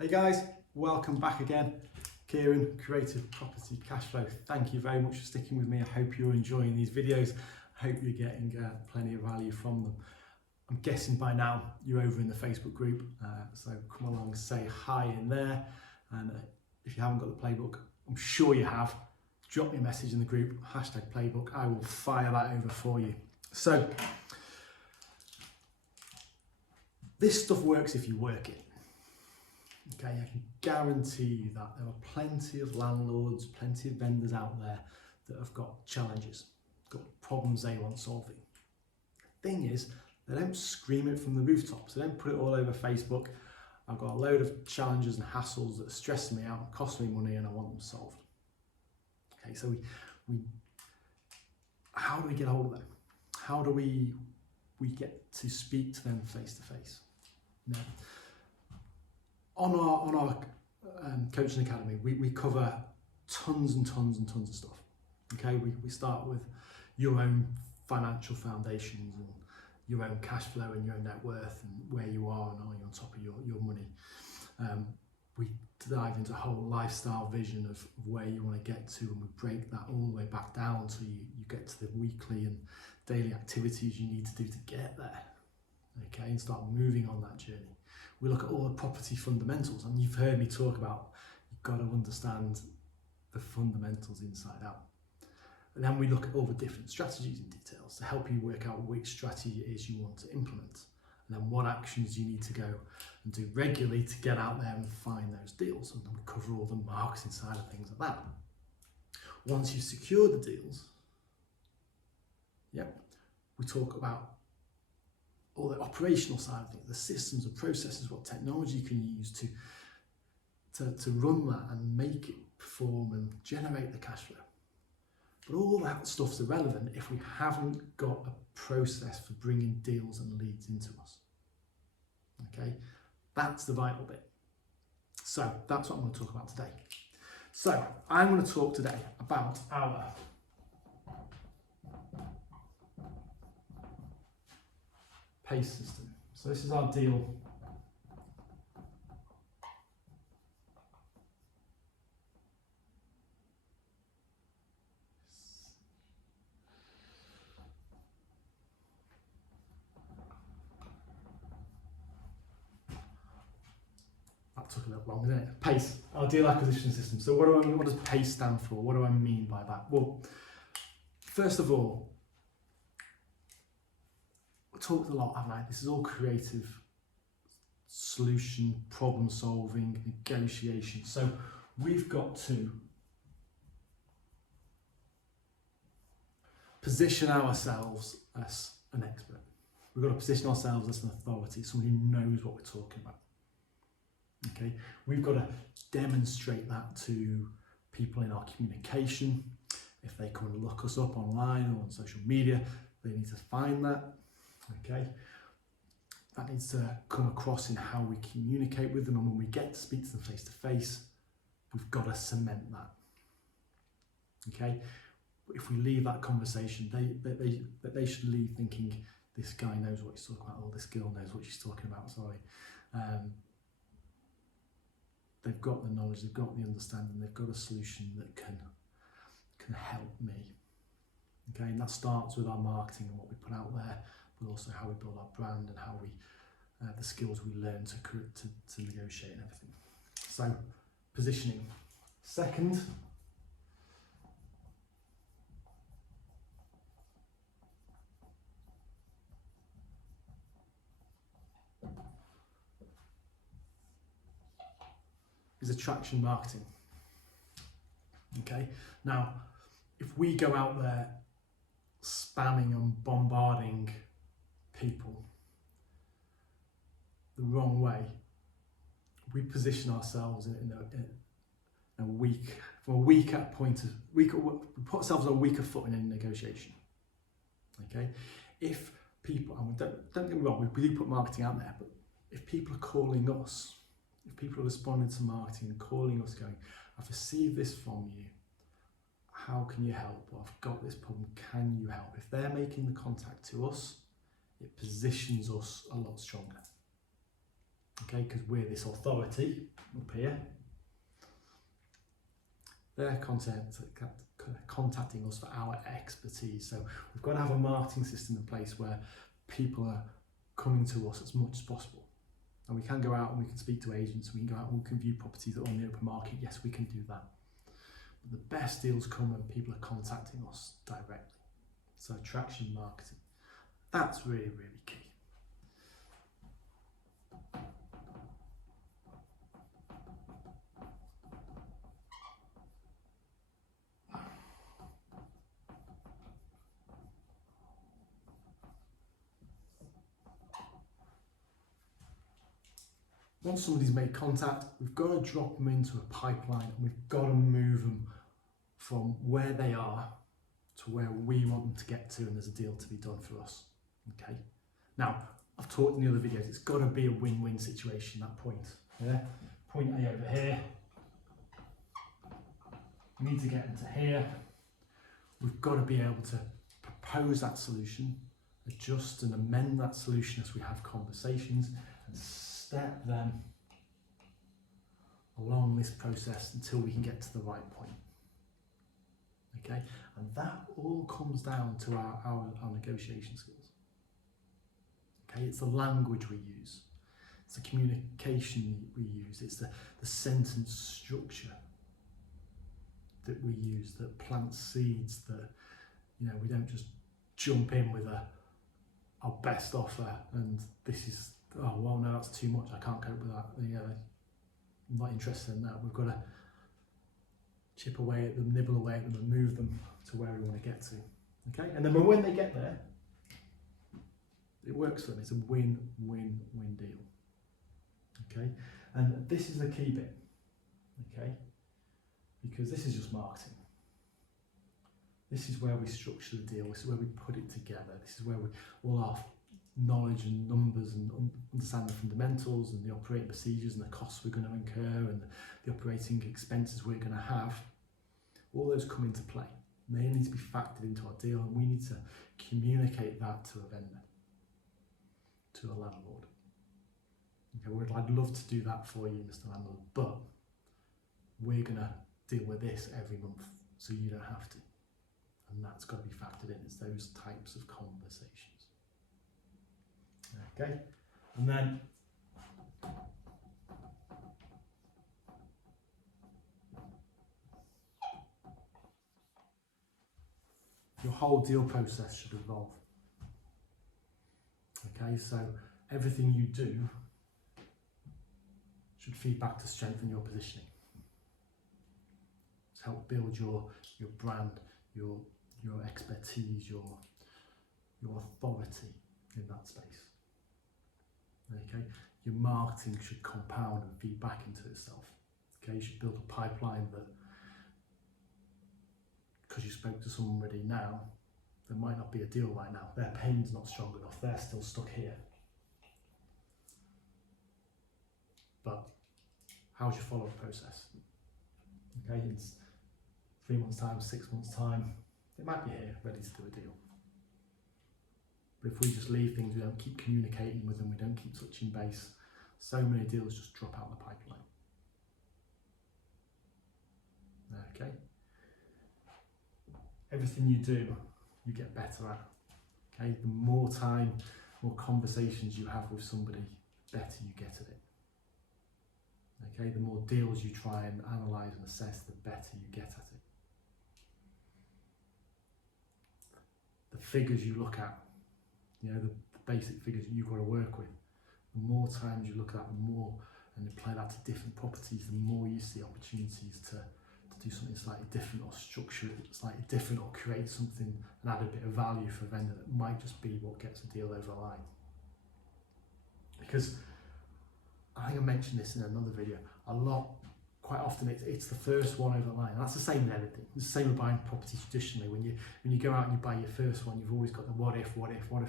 Hey guys, welcome back again. Kieran, Creative Property Cashflow. Thank you very much for sticking with me. I hope you're enjoying these videos. I hope you're getting plenty of value from them. I'm guessing by now you're over in the Facebook group, so come along, say hi in there. And if you haven't got the playbook, I'm sure you have. Drop me a message in the group, #playbook. I will fire that over for you. So, this stuff works if you work it. Okay, I can guarantee you that there are plenty of landlords, plenty of vendors out there that have got challenges, got problems they want solving. The thing is, they don't scream it from the rooftops, they don't put it all over Facebook. I've got a load of challenges and hassles that are stressing me out and cost me money and I want them solved. Okay, so how do we get hold of them? How do we get to speak to them face to face? Now, on our coaching academy, we cover tons and tons and tons of stuff. Okay, we start with your own financial foundations and your own cash flow and your own net worth and where you are and are you on top of your money. We dive into a whole lifestyle vision of where you want to get to, and we break that all the way back down to you get to the weekly and daily activities you need to do to get there. Okay, and start moving on that journey. We look at all the property fundamentals, and you've heard me talk about you've got to understand the fundamentals inside out. And then we look at all the different strategies and details to help you work out which strategy it is you want to implement, and then what actions you need to go and do regularly to get out there and find those deals. And then we cover all the marketing side of things like that. Once you've secured the deals, we talk about all the operational side of things, the systems, the processes, what technology you can use to run that and make it perform and generate the cash flow. But all that stuff's irrelevant if we haven't got a process for bringing deals and leads into us. Okay, that's the vital bit. So that's what I'm going to talk about today. So I'm going to talk today about our PACE system. So this is our deal. That took a little long, didn't it? PACE, our deal acquisition system. So what does PACE stand for? What do I mean by that? Well, first of all, talked a lot, haven't I? This is all creative solution, problem solving, negotiation. So we've got to position ourselves as an expert. We've got to position ourselves as an authority, someone who knows what we're talking about. Okay, we've got to demonstrate that to people in our communication. If they come and look us up online or on social media, they need to find that. Okay, that needs to come across in how we communicate with them, and when we get to speak to them face to face, we've got to cement that. Okay, if we leave that conversation, they should leave thinking this guy knows what he's talking about, or this girl knows what she's talking about. Sorry, they've got the knowledge, they've got the understanding, they've got a solution that can help me. Okay, and that starts with our marketing and what we put out there, but also how we build our brand and how we, the skills we learn to negotiate and everything. So, positioning. Second, is attraction marketing. Okay, now, if we go out there spamming and bombarding people the wrong way, we position ourselves in a weak, from a weaker point of, we put ourselves on a weaker footing in negotiation. Okay, if people, and don't get me wrong, we do put marketing out there, but if people are calling us, if people are responding to marketing and calling us going, I've received this from you, how can you help? Or I've got this problem, can you help? If they're making the contact to us, it positions us a lot stronger. okay, because we're this authority up here. They're contacting us for our expertise. So we've got to have a marketing system in place where people are coming to us as much as possible. And we can go out and we can speak to agents, we can go out and we can view properties that are on the open market. Yes, we can do that. But the best deals come when people are contacting us directly. So attraction marketing, that's really, really key. Once somebody's made contact, we've got to drop them into a pipeline and we've got to move them from where they are to where we want them to get to, and there's a deal to be done for us. Okay. Now, I've talked in the other videos, it's got to be a win-win situation, that point. Yeah? Point A over here. We need to get into here. We've got to be able to propose that solution, adjust and amend that solution as we have conversations, and step them along this process until we can get to the right point. Okay, and that all comes down to our negotiation skills. Okay, it's the language we use, it's the communication we use, it's the sentence structure that we use that plants seeds, that, you know, we don't just jump in with our best offer and this is, oh well, no, that's too much, I can't cope with that, I'm not interested in that. We've got to chip away at them, nibble away at them and move them to where we want to get to. Okay, and then when they get there, it works for them. It's a win-win-win deal. Okay, and this is the key bit. Okay, because this is just marketing. This is where we structure the deal. This is where we put it together. This is where all our knowledge and numbers and understand the fundamentals and the operating procedures and the costs we're going to incur and the operating expenses we're going to have, all those come into play. They need to be factored into our deal, and we need to communicate that to a vendor, to a landlord. Okay, well, I'd love to do that for you, Mr. Landlord, but we're going to deal with this every month, so you don't have to. And that's got to be factored in. It's those types of conversations. Okay, and then your whole deal process should evolve. Okay, so everything you do should feed back to strengthen your positioning. To help build your brand, your expertise, your authority in that space. Okay, your marketing should compound and feed back into itself. Okay, you should build a pipeline that, because you spoke to someone already now, there might not be a deal right now. Their pain's not strong enough. They're still stuck here. But how's your follow-up process? Okay, in 3 months' time, 6 months' time, it might be here, ready to do a deal. But if we just leave things, we don't keep communicating with them, we don't keep touching base, so many deals just drop out of the pipeline. Okay. Everything you do, you get better at. Okay. The more time, more conversations you have with somebody, better you get at it. Okay. The more deals you try and analyse and assess, the better you get at it. The figures you look at, you know, the basic figures that you've got to work with, the more times you look at that, the more, and apply that to different properties, the more you see opportunities to do something slightly different, or structure it slightly different, or create something and add a bit of value for a vendor that might just be what gets a deal over the line. Because I think I mentioned this in another video, quite often it's the first one over the line. And that's the same with everything. It's the same with buying property traditionally. When you go out and you buy your first one, you've always got the what if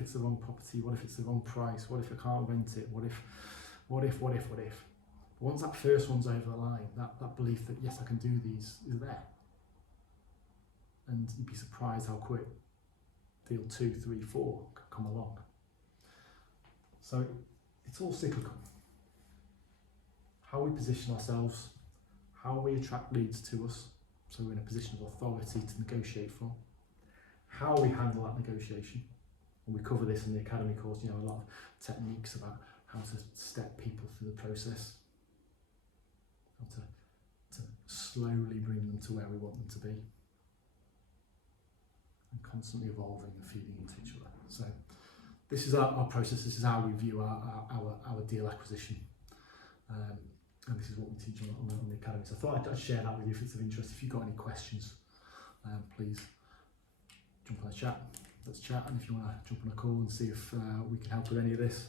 it's the wrong property, what if it's the wrong price, what if I can't rent it, what if. But once that first one's over the line, that belief that yes, I can do these is there. And you'd be surprised how quick deal 2, 3, 4 could come along. So it's all cyclical. how we position ourselves, how we attract leads to us, so we're in a position of authority to negotiate from, how we handle that negotiation, and we cover this in the academy course, you know, a lot of techniques about how to step people through the process, how to slowly bring them to where we want them to be, and constantly evolving and feeding into each other. So this is our process, this is how we view our deal acquisition. And this is what we teach on the academy. So I thought I'd share that with you if it's of interest. If you've got any questions, please jump on a chat. Let's chat. And if you want to jump on a call and see if we can help with any of this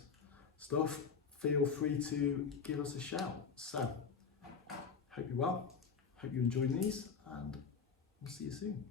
stuff, feel free to give us a shout. So, hope you're well. Hope you're enjoying these, and we'll see you soon.